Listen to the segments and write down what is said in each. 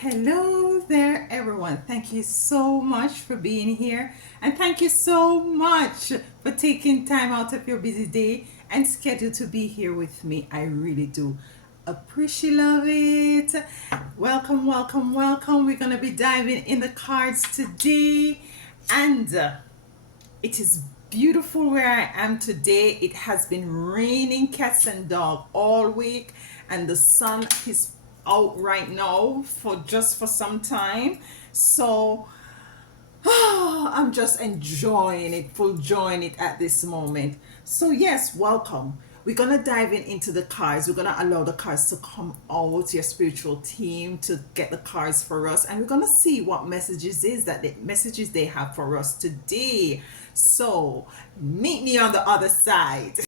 Hello there, everyone. Thank you so much for being here, and thank you so much for taking time out of your busy day and schedule to be here with me. I really do appreciate love it. Welcome, welcome, welcome. We're gonna be diving in the cards today, and it is beautiful where I am today. It has been raining cats and dog all week, and the sun is out right now for some time. So I'm just enjoying it, full enjoying it at this moment. So yes, welcome. We're gonna dive into the cards. We're gonna allow the cards to come out, your spiritual team to get the cards for us, and we're gonna see what messages they have for us today. So meet me on the other side.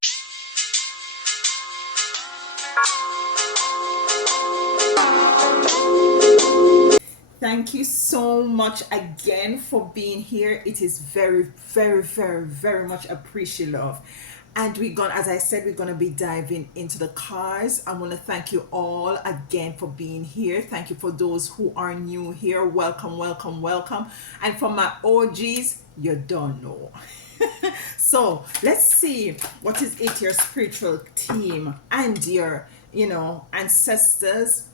Thank you so much again for being here. It is very, very, very, very much appreciative. And we're gonna, as I said, we're gonna be diving into the cards. I want to thank you all again for being here. Thank you for those who are new here. Welcome, welcome, welcome. And for my OGs, you don't know. So let's see what is it your spiritual team and your, ancestors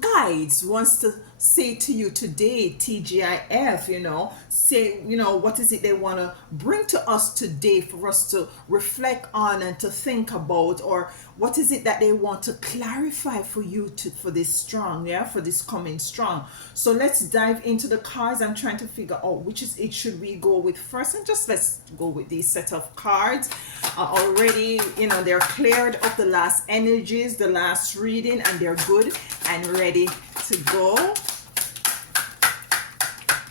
guides wants to say to you today. TGIF, say, what is it they want to bring to us today for us to reflect on and to think about, or what is it that they want to clarify for you for this strong, for this coming strong. So let's dive into the cards. I'm trying to figure out which is it should we go with first, and just let's go with these set of cards. Already, they're cleared of the last energies, the last reading, and they're good and ready to go.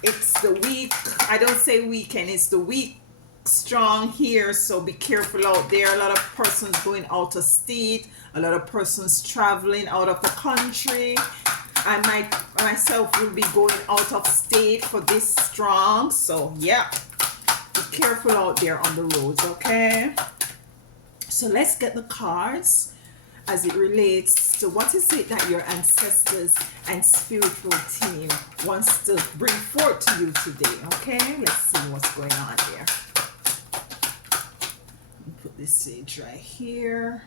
It's the week, I don't say weekend, it's the week strong here, so be careful out there. A lot of persons going out of state, a lot of persons traveling out of the country. I myself will be going out of state for this strong, so yeah, be careful out there on the roads. Okay, so let's get the cards as it relates to what is it that your ancestors and spiritual team wants to bring forth to you today. Okay, let's see what's going on here. Put this sage right here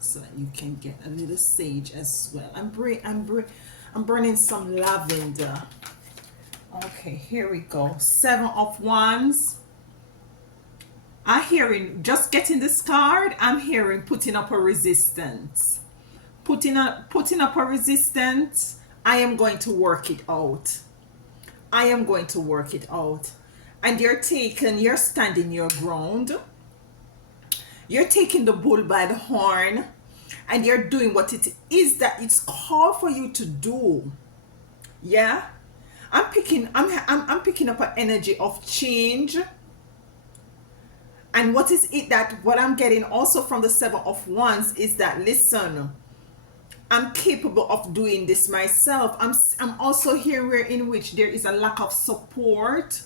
so that you can get a little sage as well. I'm burning some lavender. Okay, here we go. 7 of Wands. I'm hearing, just getting this card, I'm hearing putting up a resistance. Putting up a resistance. I am going to work it out. I am going to work it out. And you're standing your ground. You're taking the bull by the horn, and you're doing what it is that it's called for you to do. Yeah? I'm picking up an energy of change. And what is it that what I'm getting also from the 7 of Wands is that, listen, I'm capable of doing this myself. I'm also here in which there is a lack of support.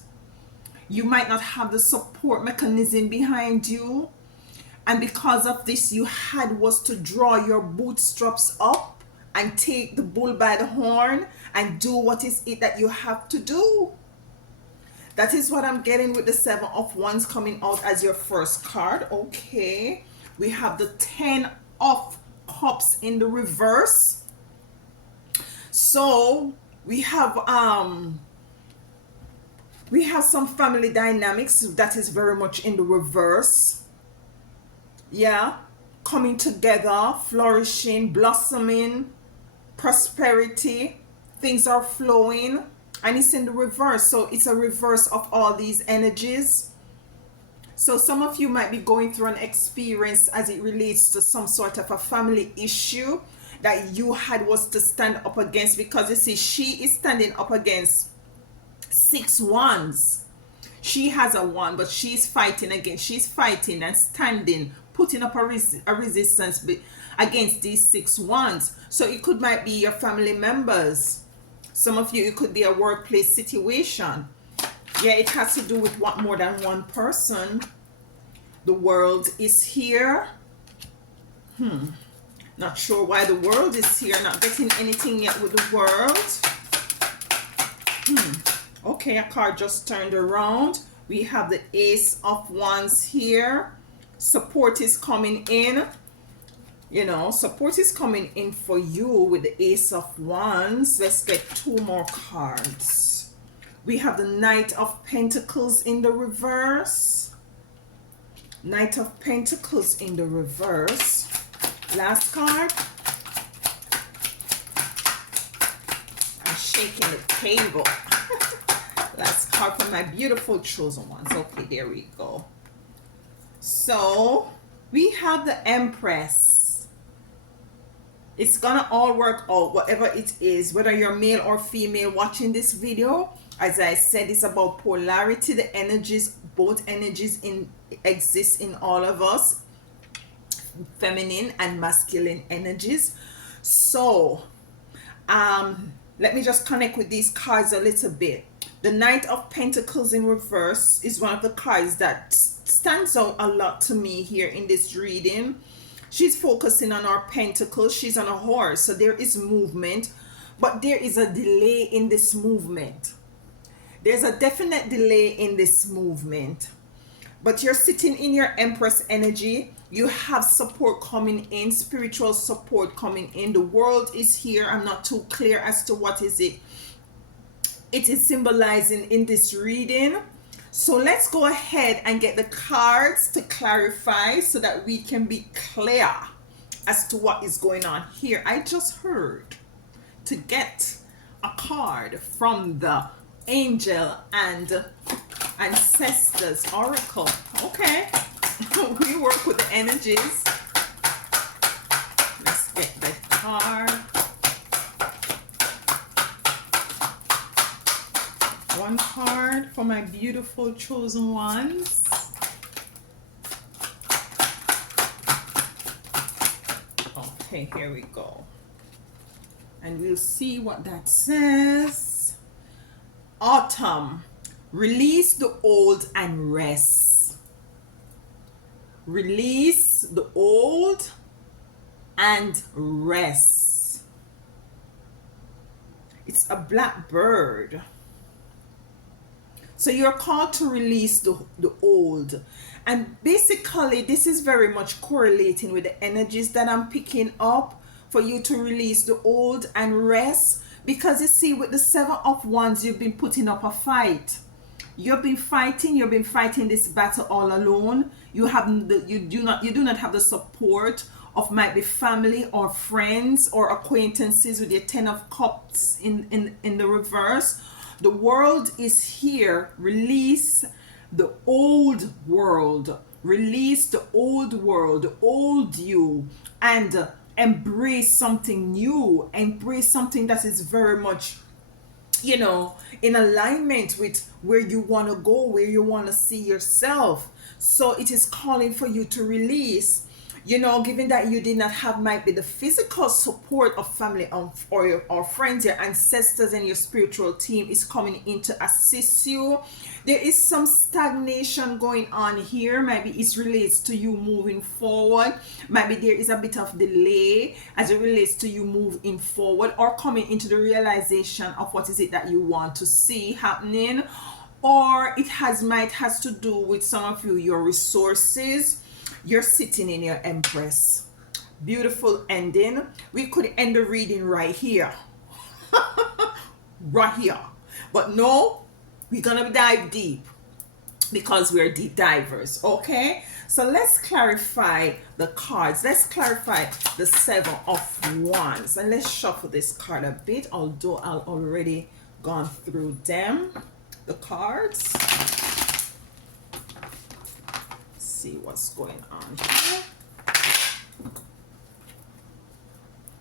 You might not have the support mechanism behind you. And because of this, you was to draw your bootstraps up and take the bull by the horn and do what is it that you have to do. That is what I'm getting with the 7 of Wands coming out as your first card. Okay. We have the 10 of Cups in the reverse. So we have some family dynamics that is very much in the reverse. Yeah. Coming together, flourishing, blossoming, prosperity. Things are flowing. And it's in the reverse, so it's a reverse of all these energies. So some of you might be going through an experience as it relates to some sort of a family issue that you was to stand up against, because you see, she is standing up against 6 wands. She has a wand, but she's fighting and standing, putting up a resistance against these 6 wands. So it might be your family members. Some of you, it could be a workplace situation. Yeah, it has to do with more than one person. The world is here. Not sure why the world is here. Not getting anything yet with the world. Okay, a card just turned around. We have the Ace of Wands here. Support is coming in. You know, support is coming in for you with the Ace of Wands. Let's get 2 more cards. We have the Knight of Pentacles in the reverse. Knight of Pentacles in the reverse. Last card. I'm shaking the table. Last card for my beautiful chosen ones. Okay, there we go. So we have the Empress. It's gonna all work out, whatever it is, whether you're male or female watching this video. As I said, it's about polarity. The energies, both energies exist in all of us, feminine and masculine energies. So let me just connect with these cards a little bit. The Knight of Pentacles in reverse is one of the cards that stands out a lot to me here in this reading. She's focusing on our pentacles. She's on a horse, so there is movement, but there is a delay in this movement. There's a definite delay in this movement, but you're sitting in your Empress energy. You have support coming in, spiritual support coming in. The world is here. I'm not too clear as to what is it is symbolizing in this reading. So let's go ahead and get the cards to clarify so that we can be clear as to what is going on here. I just heard to get a card from the Angel and Ancestors Oracle. Okay, we work with the energies. Let's get the card. One card for my beautiful chosen ones. Okay, here we go. And we'll see what that says. Autumn. Release the old and rest. Release the old and rest. It's a black bird. So you're called to release the old. And basically, this is very much correlating with the energies that I'm picking up for you to release the old and rest. Because you see, with the Seven of Wands, you've been putting up a fight. You've been fighting this battle all alone. You do not have the support of might be family or friends or acquaintances with your Ten of Cups in the reverse. The world is here. Release the old world. Release the old world, the old you, and embrace something new. Embrace something that is very much, you know, in alignment with where you want to go, where you want to see yourself. So it is calling for you to release. You know, given that you did not have might be the physical support of family or friends, your ancestors and your spiritual team is coming in to assist you. There is some stagnation going on here. Maybe it relates to you moving forward. Maybe there is a bit of delay as it relates to you moving forward or coming into the realization of what is it that you want to see happening. Or it has to do with some of you, your resources. You're sitting in your Empress. Beautiful ending. We could end the reading right here. Right here. But no, we're gonna dive deep because we're deep divers. Okay, so let's clarify the cards. Let's clarify the Seven of Wands, and let's shuffle this card a bit, although I've already gone through them, the cards. See what's going on here.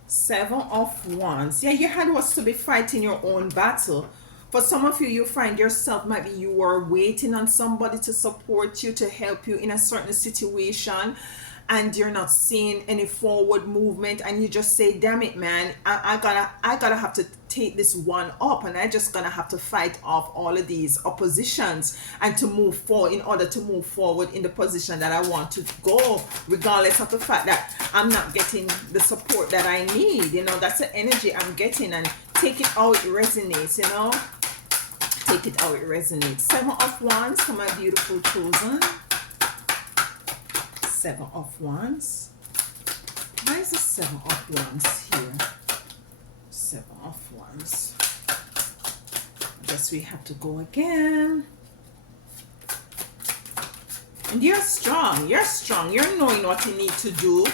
Seven of Wands. Yeah, your hand was to be fighting your own battle. For some of you, you find yourself, maybe you are waiting on somebody to support you, to help you in a certain situation, and you're not seeing any forward movement, and you just say, damn it, man, I gotta have to take this one up, and I'm just gonna have to fight off all of these oppositions and to move forward, in order to move forward in the position that I want to go, regardless of the fact that I'm not getting the support that I need. You know, that's the energy I'm getting. And take it how it resonates, you know. Take it how it resonates. 7 of Wands for my beautiful chosen. 7 of Wands. Why is the 7 of Wands here? 7 of Wands. Guess we have to go again. And you're strong. You're strong. You're knowing what you need to do.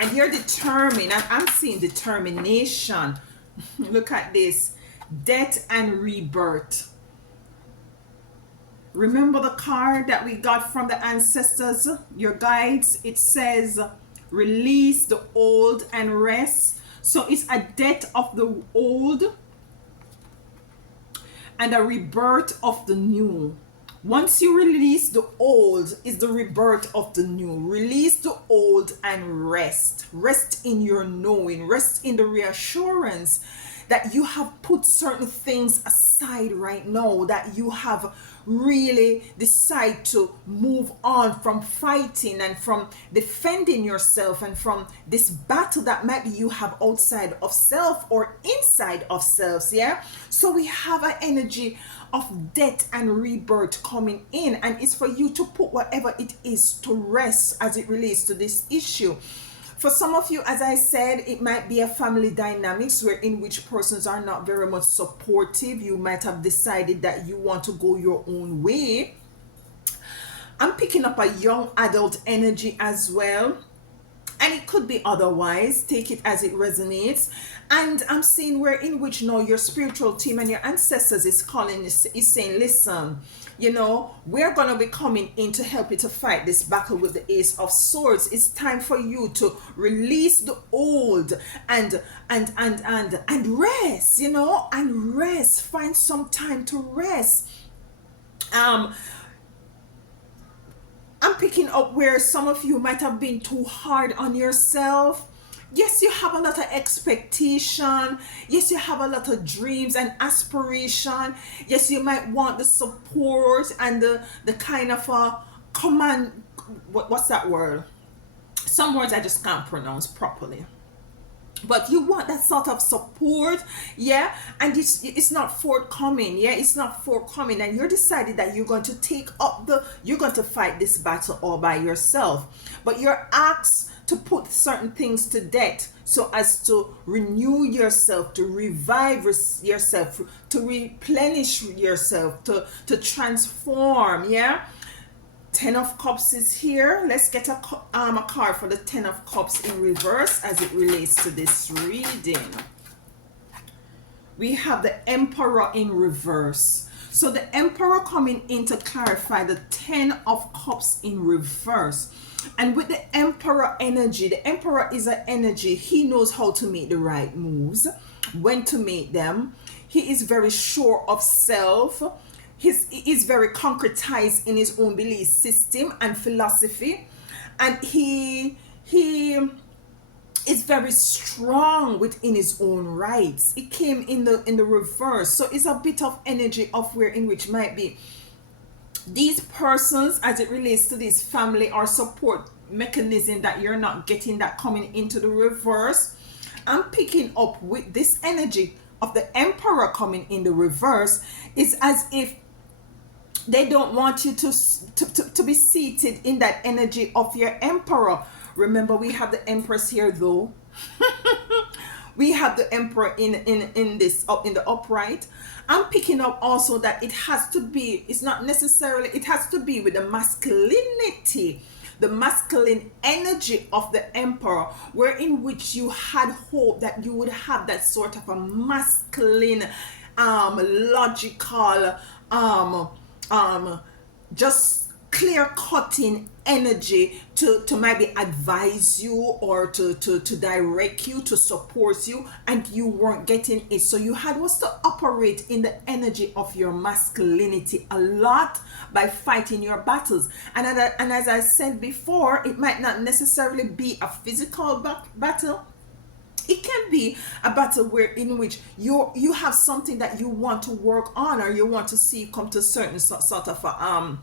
And you're determined. And I'm seeing determination. Look at this. Death and rebirth. Remember the card that we got from the ancestors, your guides? It says, release the old and rest. So it's a death of the old and a rebirth of the new. Once you release the old, is the rebirth of the new. Release the old and rest. Rest in your knowing. Rest in the reassurance that you have put certain things aside right now, that you have really decided to move on from fighting and from defending yourself and from this battle that maybe you have outside of self or inside of selves. Yeah, so we have an energy of death and rebirth coming in, and it's for you to put whatever it is to rest as it relates to this issue. For some of you, as I said, it might be a family dynamics where in which persons are not very much supportive. You might have decided that you want to go your own way. I'm picking up a young adult energy as well. And it could be otherwise. Take it as it resonates. And I'm seeing where in which now your spiritual team and your ancestors is calling, is saying, listen, you know, we're going to be coming in to help you to fight this battle with the Ace of Swords. It's time for you to release the old and rest, you know, and rest. Find some time to rest. I'm picking up where some of you might have been too hard on yourself. Yes, you have a lot of expectation. Yes, you have a lot of dreams and aspiration. Yes, you might want the support and the kind of command. What's that word? Some words I just can't pronounce properly. But you want that sort of support, yeah, and it's not forthcoming, yeah, it's not forthcoming, and you're decided that you're going to take up you're going to fight this battle all by yourself. But you're asked to put certain things to death so as to renew yourself, to revive yourself, to replenish yourself, to transform, yeah. 10 of Cups is here. Let's get a card for the 10 of Cups in reverse as it relates to this reading. We have the Emperor in reverse. So the Emperor coming in to clarify the 10 of Cups in reverse. And with the Emperor energy, the Emperor is an energy. He knows how to make the right moves, when to make them. He is very sure of self. He is very concretized in his own belief system and philosophy, and he is very strong within his own rights. It came in the reverse, so it's a bit of energy of where in which might be these persons as it relates to this family or support mechanism that you're not getting, that coming into the reverse. I'm picking up with this energy of the Emperor coming in the reverse. It's as if they don't want you to be seated in that energy of your Emperor. Remember, we have the Empress here though. We have the Emperor in this up in the upright. I'm picking up also that it has to be, it's not necessarily, it has to be with the masculinity, the masculine energy of the Emperor, where in which you had hope that you would have that sort of a masculine, logical, just clear-cutting energy to maybe advise you or to direct you, to support you, and you weren't getting it. So you had was to operate in the energy of your masculinity a lot by fighting your battles. And as I said before, it might not necessarily be a physical battle. It can be a battle where in which you have something that you want to work on, or you want to see come to certain sort of a,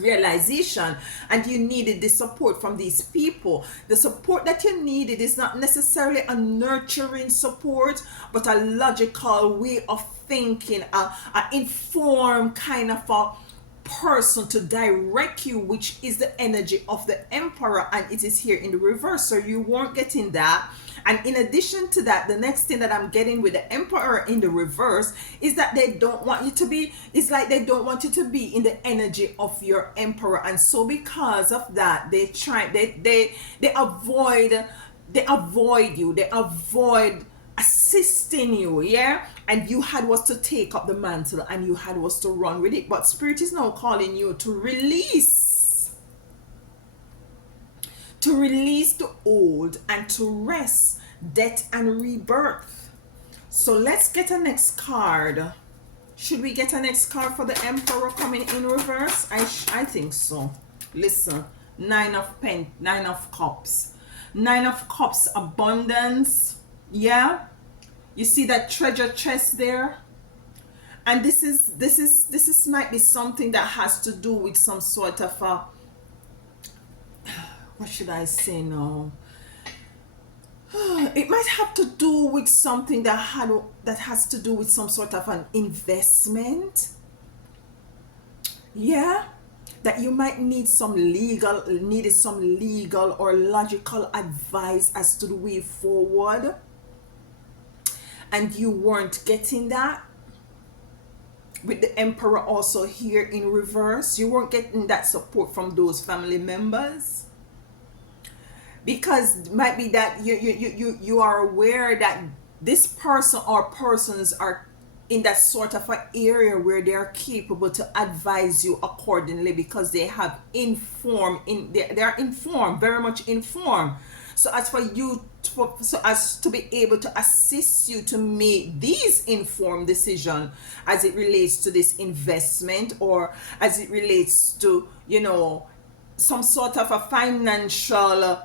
realization, and you needed the support from these people. The support that you needed is not necessarily a nurturing support, but a logical way of thinking, a informed kind of a person to direct you, which is the energy of the emperor, and it is here in the reverse, so you weren't getting that. And in addition to that, the next thing that I'm getting with the emperor in the reverse is that they don't want you to be, it's like they don't want you to be in the energy of your emperor. And so because of that, they try, they avoid, they avoid you, they avoid assisting you, yeah. And you had was to take up the mantle, and you had was to run with it. But spirit is now calling you to release, to release the old and to rest, death and rebirth. So let's get a next card. Should we get a next card for the emperor coming in reverse? I think so. Listen, nine of cups, nine of cups, abundance, yeah. You see that treasure chest there? And this is might be something that has to do with some sort of a, what should I say now? It might have to do with something that has to do with some sort of an investment. Yeah, that you might needed some legal or logical advice as to the way forward, and you weren't getting that. With the emperor also here in reverse, you weren't getting that support from those family members, because it might be that you are aware that this person or persons are in that sort of an area where they are capable to advise you accordingly, because they have they are informed, very much informed, so as for you so as to be able to assist you to make these informed decisions as it relates to this investment, or as it relates to, you know, some sort of a financial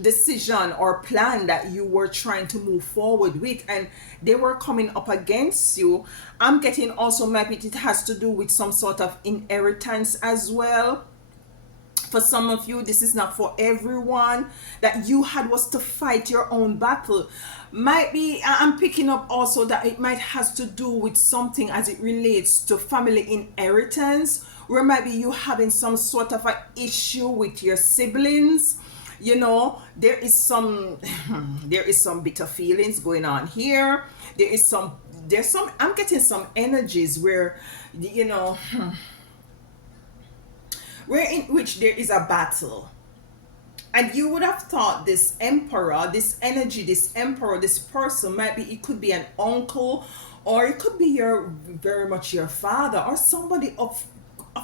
decision or plan that you were trying to move forward with, and they were coming up against you. I'm getting also maybe it has to do with some sort of inheritance as well. For some of you, this is not for everyone, that you had was to fight your own battle. Might be, I'm picking up also that it might has to do with something as it relates to family inheritance, where maybe you having some sort of an issue with your siblings. You know, there is some there is some bitter feelings going on here. There's some, I'm getting some energies where, you know, where in which there is a battle, and you would have thought this emperor, this energy, this emperor, this person, might be, it could be an uncle, or it could be your, very much your father, or somebody of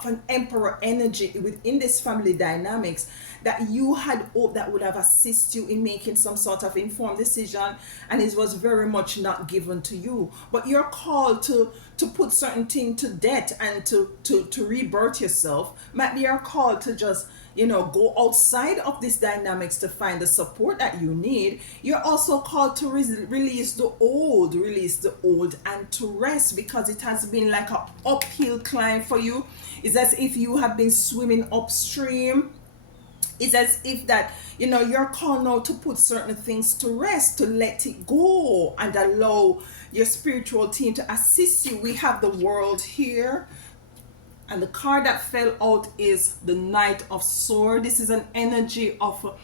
an emperor energy within this family dynamics, that you had hoped that would have assist you in making some sort of informed decision, and it was very much not given to you. But you're called to put certain thing to death and to rebirth yourself. Might be you're called to just, you know, go outside of this dynamics to find the support that you need. You're also called to release the old, and to rest, because it has been like an uphill climb for you. It's as if you have been swimming upstream. It's as if that, you know, you're called now to put certain things to rest, to let it go, and allow your spiritual team to assist you. We have the world here, and the card that fell out is the Knight of Swords. This is an energy of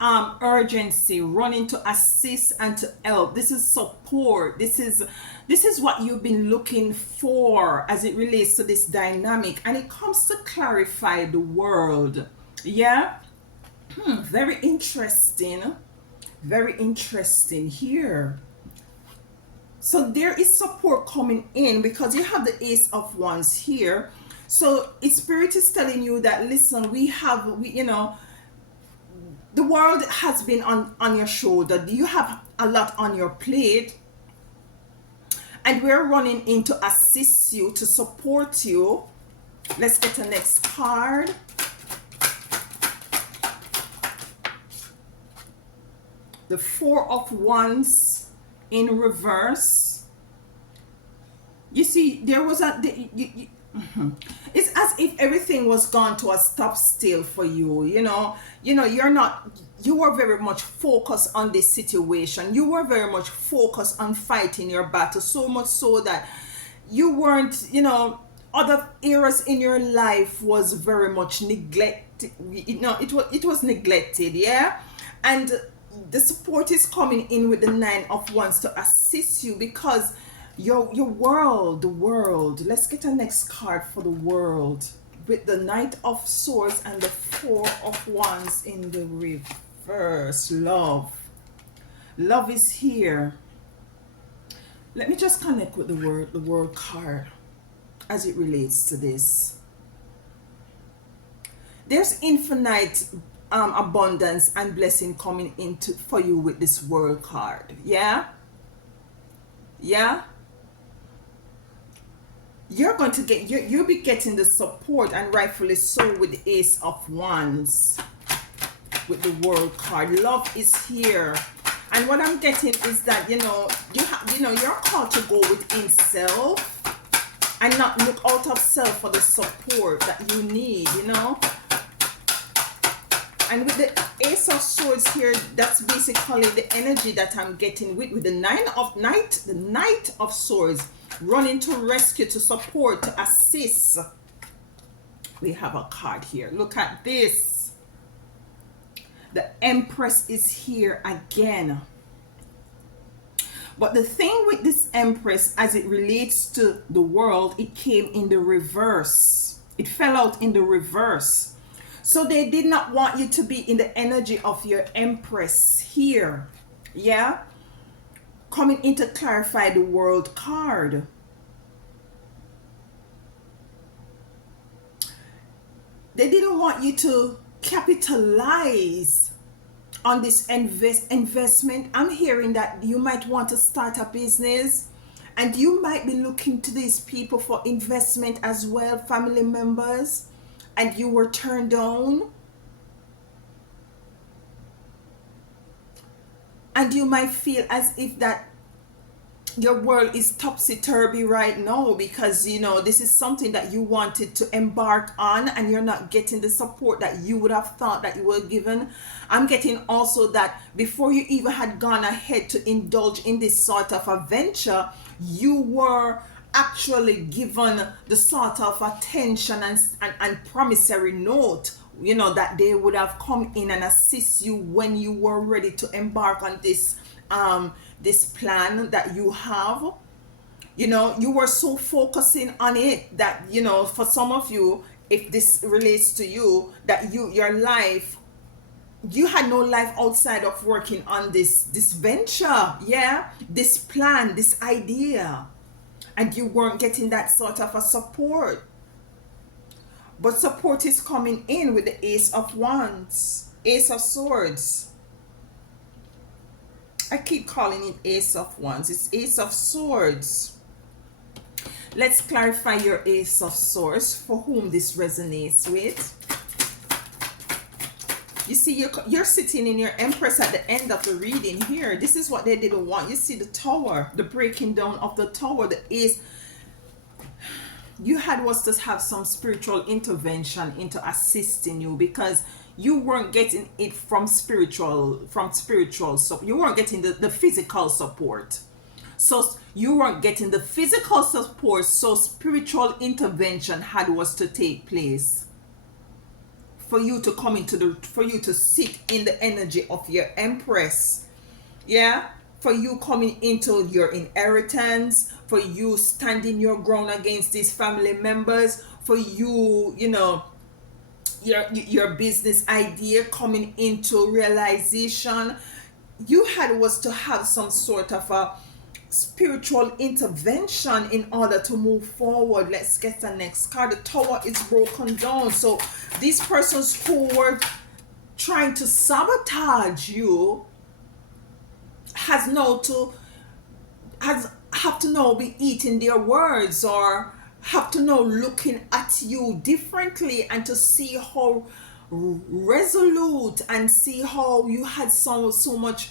urgency, running to assist and to help. This is support. This is what you've been looking for as it relates to this dynamic, and it comes to clarify the world. Yeah. Very interesting. Very interesting here. So there is support coming in, because you have the Ace of Wands here. So Spirit is telling you that, listen, you know, the world has been on your shoulder. You have a lot on your plate, and we're running in to assist you, to support you. Let's get the next card. The Four of Wands in reverse. You see, there was a it's as if everything was gone to a stop still for you. You were very much focused on this situation. You were very much focused on fighting your battle, so much so that you weren't, other areas in your life was very much neglected. It was neglected, yeah. And the support is coming in with the Nine of Wands to assist you, because your world, the world. Let's get a next card for the world with the Knight of Swords and the Four of Wands in the reverse. Love is here. Let me just connect with the world card as it relates to this. There's infinite abundance and blessing coming into for you with this world card. Yeah. You're going to get, you'll be getting the support, and rightfully so, with the Ace of Wands with the world card. Love is here. And what I'm getting is that, you're called to go within self and not look out of self for the support that you need, And with the Ace of Swords here, that's basically the energy that I'm getting with the Knight of Swords, running to rescue, to support, to assist. We have a card here. Look at this. The Empress is here again. But the thing with this Empress, as it relates to the world, it came in the reverse. It fell out in the reverse. So they did not want you to be in the energy of your Empress here. Yeah? Coming in to clarify the world card. They didn't want you to capitalize on this investment. I'm hearing that you might want to start a business, and you might be looking to these people for investment as well, family members, and you were turned down. And you might feel as if that your world is topsy-turvy right now, because this is something that you wanted to embark on and you're not getting the support that you would have thought that you were given. I'm getting also that before you even had gone ahead to indulge in this sort of a venture, you were actually given the sort of attention and promissory note, that they would have come in and assist you when you were ready to embark on this this plan that you have. You were so focusing on it that, for some of you, if this relates to you, that your life, you had no life outside of working on this venture, yeah, this plan, this idea, and you weren't getting that sort of a support. But support is coming in with the Ace of Wands, Ace of Swords. I keep calling it Ace of Wands. It's Ace of Swords. Let's clarify your Ace of Swords, for whom this resonates with. You see, you're sitting in your Empress at the end of the reading here. This is what they didn't want. You see the Tower, the breaking down of the Tower, the Ace. You was to have some spiritual intervention into assisting you, because you weren't getting it from spiritual, so you weren't getting the physical support. So you weren't getting the physical support, so spiritual intervention was to take place for you to come for you to sit in the energy of your Empress. Yeah? For you coming into your inheritance, for you standing your ground against these family members, for you, your business idea coming into realization. You was to have some sort of a spiritual intervention in order to move forward. Let's get the next card. The Tower is broken down. So these persons who were trying to sabotage you have to now be eating their words, or have to know looking at you differently, and to see how resolute, and see how you had so much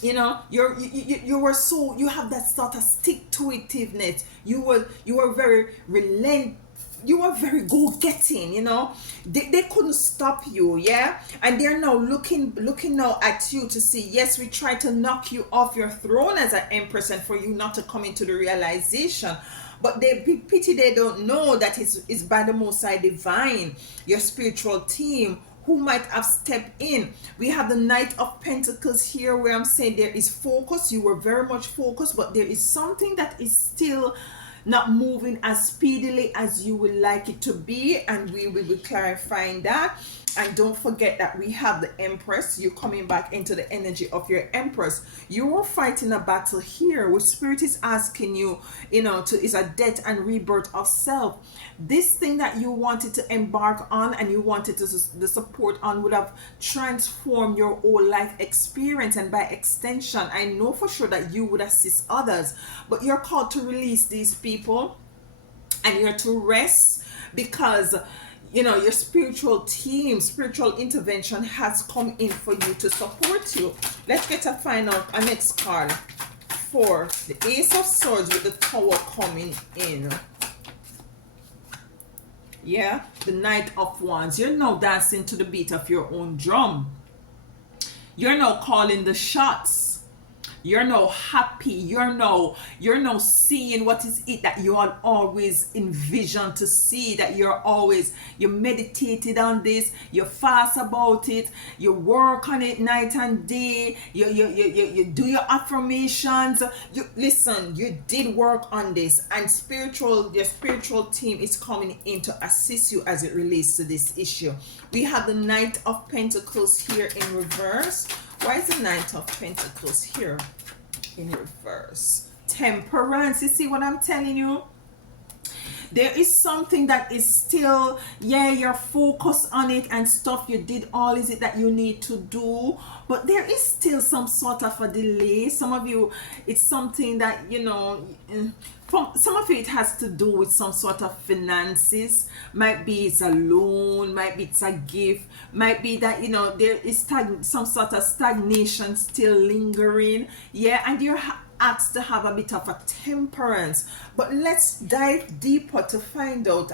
You know, you were so, you have that sort of stick to itiveness. You were very relent, you were very go getting, you know. They couldn't stop you, yeah. And they're now looking now at you to see, yes, we tried to knock you off your throne as an empress and for you not to come into the realization. But they pity they don't know that it's by the Most High Divine, your spiritual team, who might have stepped in. We have the Knight of Pentacles here, where I'm saying there is focus. You were very much focused, but there is something that is still not moving as speedily as you would like it to be, and we will be clarifying that. And don't forget that we have the Empress. You're coming back into the energy of your Empress. You were fighting a battle here where Spirit is asking you, you know, to is a death and rebirth of self. This thing that you wanted to embark on and you wanted to the support on would have transformed your whole life experience, and by extension, I know for sure that you would assist others. But you're called to release these people, and you're to rest, because you know your spiritual team, spiritual intervention has come in for you to support you. Let's get a next card for the Ace of Swords with the Tower coming in. Yeah, the Knight of Wands. You're now dancing to the beat of your own drum. You're now calling the shots. You're now happy. You're now seeing what is it that you had always envisioned to see, that you meditated on this, you fast about it, you work on it night and day, you do your affirmations, you did work on this, and your spiritual team is coming in to assist you as it relates to this issue. We have the Knight of Pentacles here in reverse. Why is the Knight of Pentacles here in reverse? Temperance. You see what I'm telling you? There is something that is still, yeah, you're focused on it and stuff. You did all is it that you need to do, but there is still some sort of a delay. Some of you, it's something that, you know, some of it has to do with some sort of finances. Might be it's a loan, might be it's a gift, might be that, you know, there is some sort of stagnation still lingering, yeah, and you're asked to have a bit of a temperance. But let's dive deeper to find out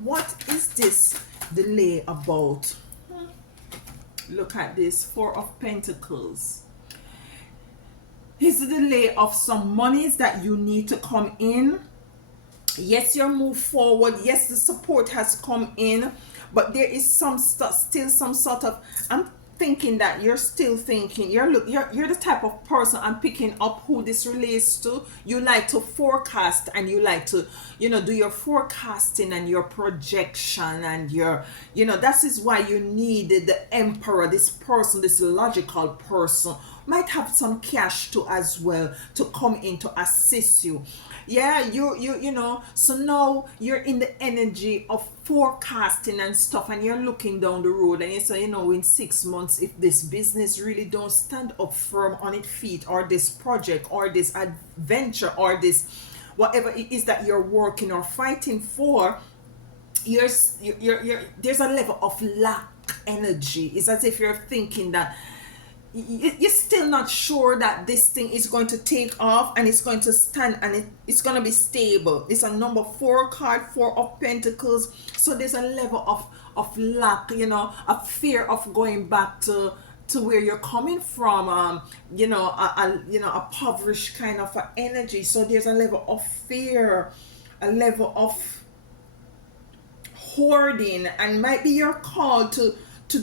what is this delay about. Look at this Four of Pentacles. Is the delay of some monies that you need to come in. Yes, you're moved forward. Yes, the support has come in, but there is still some sort of, I'm thinking that you're still thinking, you're the type of person, I'm picking up who this relates to. You like to forecast, and you like to, you know, do your forecasting and your projection, and your, you know, that is why you needed the Emperor. This person, this logical person, might have some cash too as well to come in to assist you. Yeah, you know, so now you're in the energy of forecasting and stuff, and you're looking down the road, and you say, you know, in 6 months, if this business really don't stand up firm on its feet, or this project, or this adventure, or this whatever it is that you're working or fighting for, there's a level of lack energy. It's as if you're thinking that you're still not sure that this thing is going to take off and it's going to stand, and it's going to be stable. It's a number 4 card, 4 of Pentacles. So there's a level of lack, you know, a fear of going back to where you're coming from, you know, a impoverished kind of energy. So there's a level of fear, a level of hoarding, and might be you're called to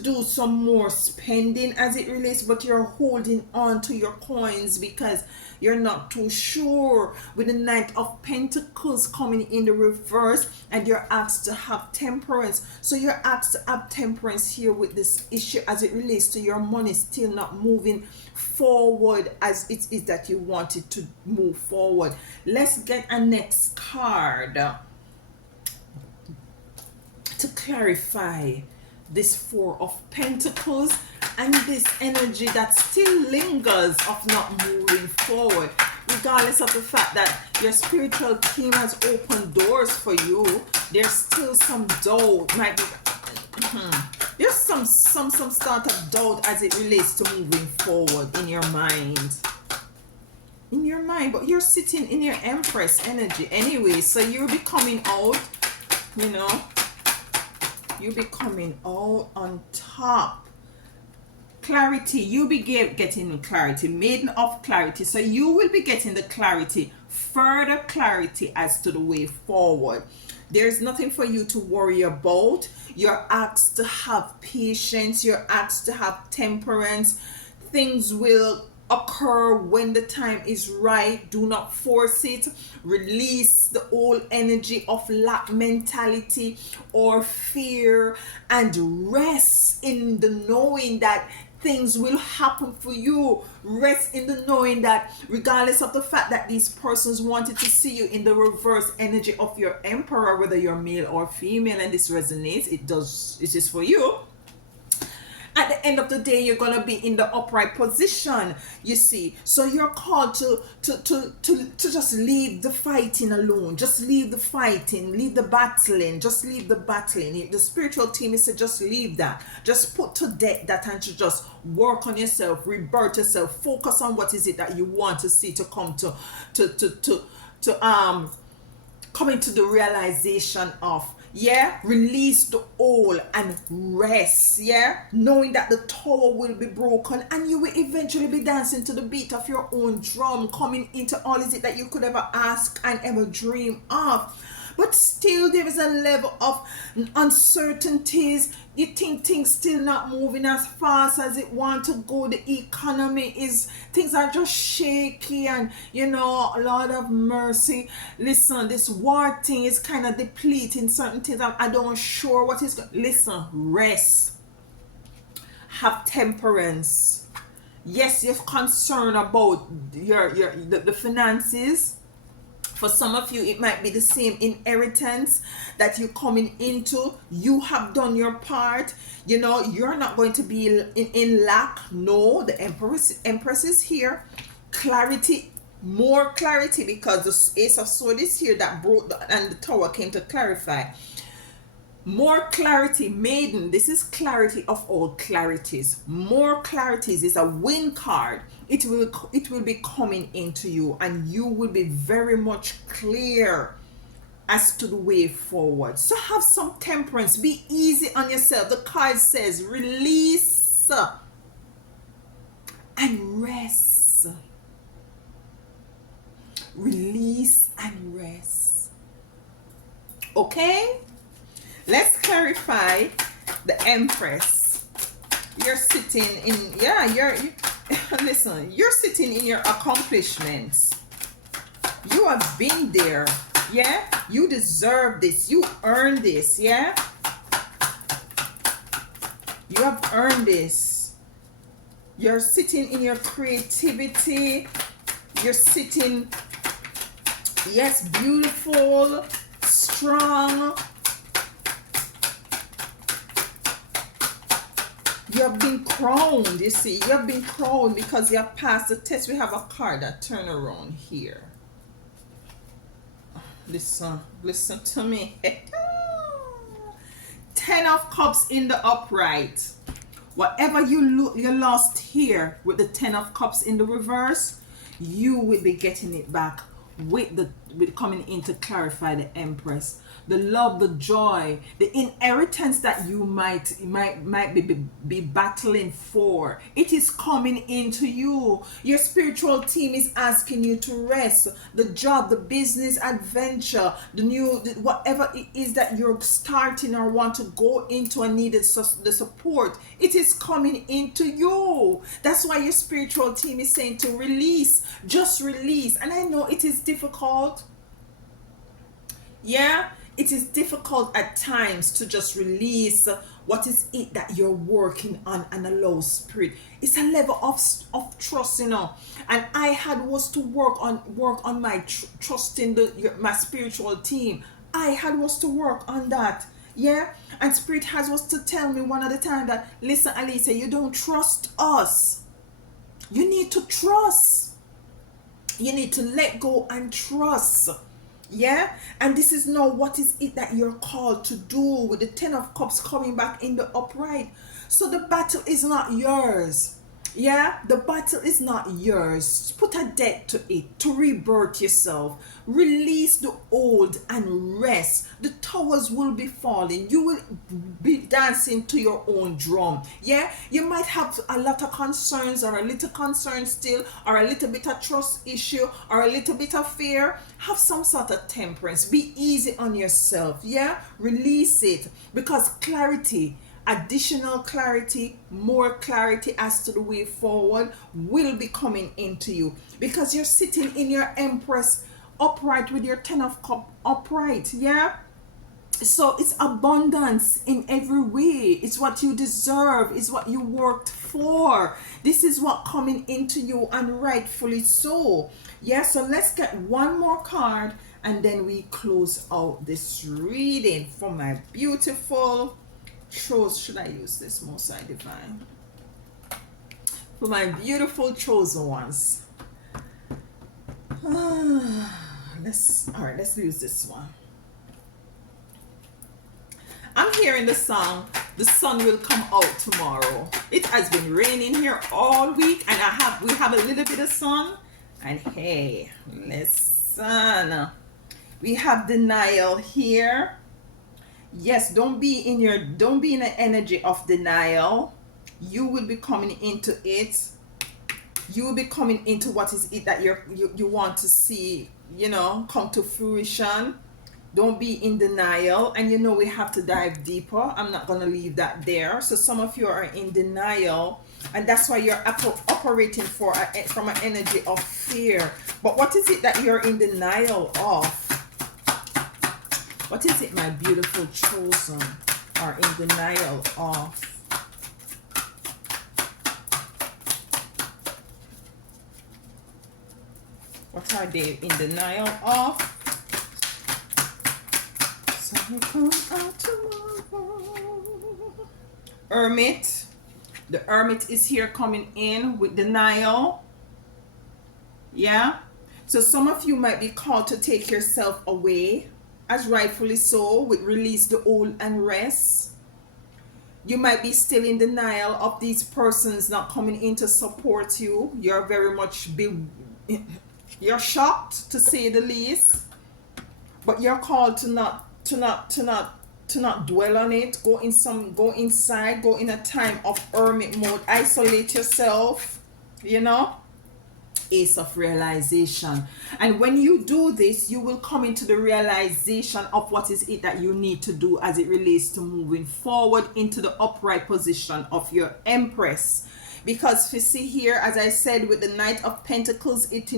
do some more spending as it relates, but you're holding on to your coins because you're not too sure. With the Knight of Pentacles coming in the reverse, and you're asked to have temperance. So you're asked to have temperance here with this issue as it relates to your money still not moving forward as it is that you wanted to move forward. Let's get a next card to clarify this 4 of Pentacles and this energy that still lingers of not moving forward, regardless of the fact that your spiritual team has opened doors for you. There's still some doubt. Might be There's some start of doubt as it relates to moving forward in your mind. In your mind, but you're sitting in your Empress energy anyway, so you'll be coming out, you know, you'll be coming out on top. Clarity, you'll be getting clarity, maiden of clarity, so you will be getting the clarity, further clarity as to the way forward. There's nothing for you to worry about. You're asked to have patience, you're asked to have temperance. Things will occur when the time is right. Do not force it. Release the old energy of lack mentality or fear, and rest in the knowing that things will happen for you. Rest in the knowing that regardless of the fact that these persons wanted to see you in the reverse energy of your emperor, whether you're male or female, and this resonates, it's just for you. At the end of the day, you're gonna be in the upright position, you see. So you're called to just leave the fighting alone. Just leave the fighting, leave the battling, just leave the battling. The spiritual team is to just leave that. Just put to death that, and to just work on yourself, rebirth yourself, focus on what is it that you want to see to come to coming to the realization of. Yeah, release the old and rest. Yeah, knowing that the tower will be broken and you will eventually be dancing to the beat of your own drum, coming into all is it that you could ever ask and ever dream of. But still there is a level of uncertainties. You think things still not moving as fast as it want to go. The economy is, things are just shaky, and you know, Lord of mercy, listen, this war thing is kind of depleting certain things. I don't sure what is listen, rest, have temperance. Yes, you're concerned about the finances. For some of you, it might be the same inheritance that you're coming into. You have done your part. You know, you're not going to be in lack. No, the Empress is here. Clarity, more clarity, because the Ace of Swords is here that broke and the Tower came to clarify. More clarity, maiden. This is clarity of all clarities. More clarities is a win card. It will be coming into you, and you will be very much clear as to the way forward. So have some temperance. Be easy on yourself. The card says release and rest. Release and rest. Okay? Let's clarify the Empress. You're sitting in, listen, you're sitting in your accomplishments. You have been there. Yeah, you deserve this. You earned this. Yeah, you have earned this. You're sitting in your creativity. You're sitting, yes, beautiful, strong. You have been crowned, you see. You have been crowned because you have passed the test. We have a card that turn around here. Listen to me. 10 of Cups in the upright. Whatever you lost here with the 10 of Cups in the reverse, you will be getting it back with coming in to clarify the Empress. The love, the joy, the inheritance that you might be battling for, it is coming into you. Your spiritual team is asking you to rest. The job, the business adventure, whatever it is that you're starting or want to go into and need the support, it is coming into you. That's why your spiritual team is saying to release, just release. And I know it is difficult. Yeah, it is difficult at times to just release what is it that you're working on and allow spirit. It's a level of trust, you know. And I had was to work on my trust in my spiritual team. I had was to work on that. Yeah, and spirit has was to tell me one at a time that, listen, Alisa, you don't trust us. You need to trust. You need to let go and trust. Yeah, and this is now what is it that you're called to do with the Ten of Cups coming back in the upright. So the battle is not yours. Yeah, the battle is not yours. Put a debt to it to rebirth yourself. Release the old and rest. The towers will be falling. You will be dancing to your own drum. Yeah, you might have a lot of concerns or a little concern still, or a little bit of trust issue, or a little bit of fear. Have some sort of temperance. Be easy on yourself. Yeah, release it, because clarity, additional clarity, more clarity as to the way forward will be coming into you, because you're sitting in your Empress upright with your Ten of Cup upright. Yeah, so it's abundance in every way. It's what you deserve. It's what you worked for. This is what coming into you, and rightfully so. Yeah, so let's get one more card and then we close out this reading for my beautiful chose. Should I use this, Most High Divine? For my beautiful chosen ones. Let's use this one. I'm hearing the song "The Sun Will Come Out Tomorrow." It has been raining here all week, and we have a little bit of sun. And hey, listen, we have denial here. Yes, don't be in the energy of denial. You will be coming into it. You will be coming into what is it that you want to see, come to fruition. Don't be in denial. And we have to dive deeper. I'm not going to leave that there. So some of you are in denial, and that's why you're operating from an energy of fear. But what is it that you're in denial of? What is it, my beautiful chosen are in denial of? What are they in denial of? Sun will come out tomorrow. Hermit. The Hermit is here coming in with denial. Yeah. So some of you might be called to take yourself away, as rightfully so, with release the old and rest. You might be still in denial of these persons not coming in to support you. You're very much you're shocked, to say the least. But you're called to not dwell on it. Go inside, go in a time of hermit mode. Isolate yourself, Ace of realization. And when you do this, you will come into the realization of what is it that you need to do as it relates to moving forward into the upright position of your Empress. Because you see here, as I said, with the Knight of Pentacles, it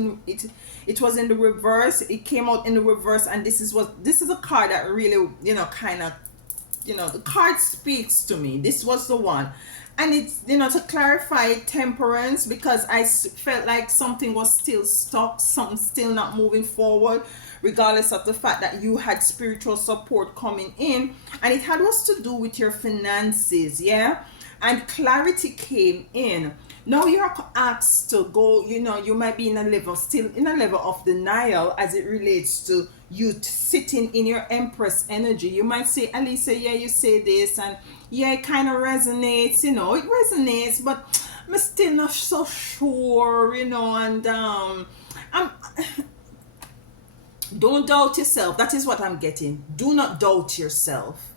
was in the reverse. It came out in the reverse, and this is a card that really, the card speaks to me. This was the one. And it's, to clarify temperance, because I felt like something was still stuck, something still not moving forward, regardless of the fact that you had spiritual support coming in. And it had was to do with your finances, yeah? And clarity came in. Now you're asked to go, you might be still in a level of denial as it relates to you sitting in your Empress energy. You might say, Alisa, yeah, you say this, and yeah, it kind of resonates, it resonates, but I'm still not so sure, and don't doubt yourself. That is what I'm getting. Do not doubt yourself.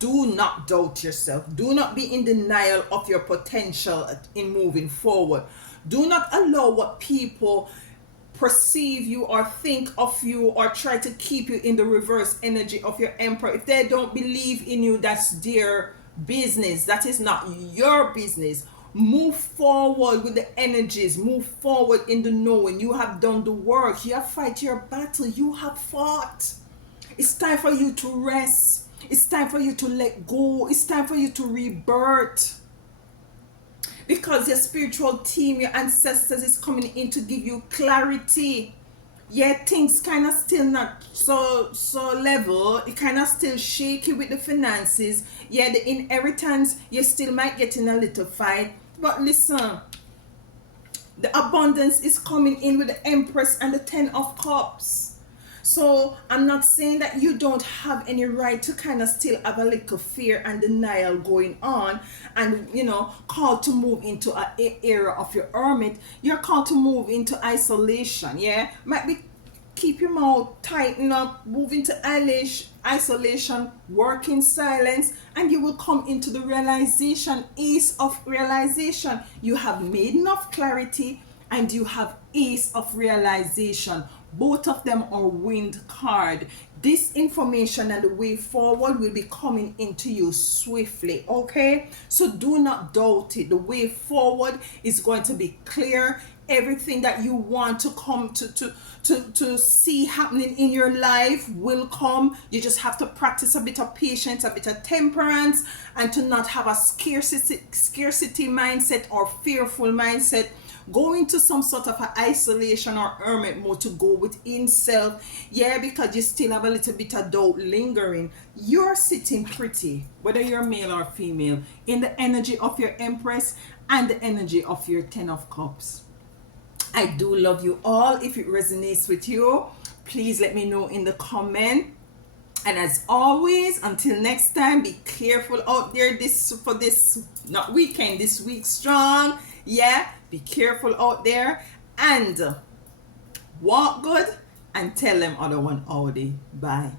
Do not doubt yourself. Do not be in denial of your potential in moving forward. Do not allow what people perceive you or think of you or try to keep you in the reverse energy of your Emperor. If they don't believe in you, that's their business. That is not your business. Move forward with the energies. Move forward in the knowing. You have done the work. You have fight your battle. You have fought. It's time for you to rest. It's time for you to let go. It's time for you to rebirth. Because your spiritual team, your ancestors is coming in to give you clarity. Yeah, things kind of still not so level. It kind of still shaky with the finances. Yeah, the inheritance, you still might get in a little fight. But listen, the abundance is coming in with the Empress and the Ten of Cups. So I'm not saying that you don't have any right to kind of still have a little fear and denial going on, and called to move into a area of your hermit. You're called to move into isolation. Yeah, might be keep your mouth, tighten up, move into isolation, work in silence, and you will come into the realization, ease of realization. You have made enough clarity and you have ease of realization. Both of them are wind card. This information and the way forward will be coming into you swiftly. Okay, so do not doubt it. The way forward is going to be clear. Everything that you want to come to see happening in your life will come. You just have to practice a bit of patience, a bit of temperance, and to not have a scarcity mindset or fearful mindset. Go into some sort of a isolation or hermit mode to go within self. Yeah, because you still have a little bit of doubt lingering. You're sitting pretty, whether you're male or female, in the energy of your Empress and the energy of your Ten of Cups. I do love you all. If it resonates with you, please let me know in the comment. And as always, until next time, be careful out there this not weekend, this week strong. Yeah, be careful out there and walk good and tell them other one howdy. Bye.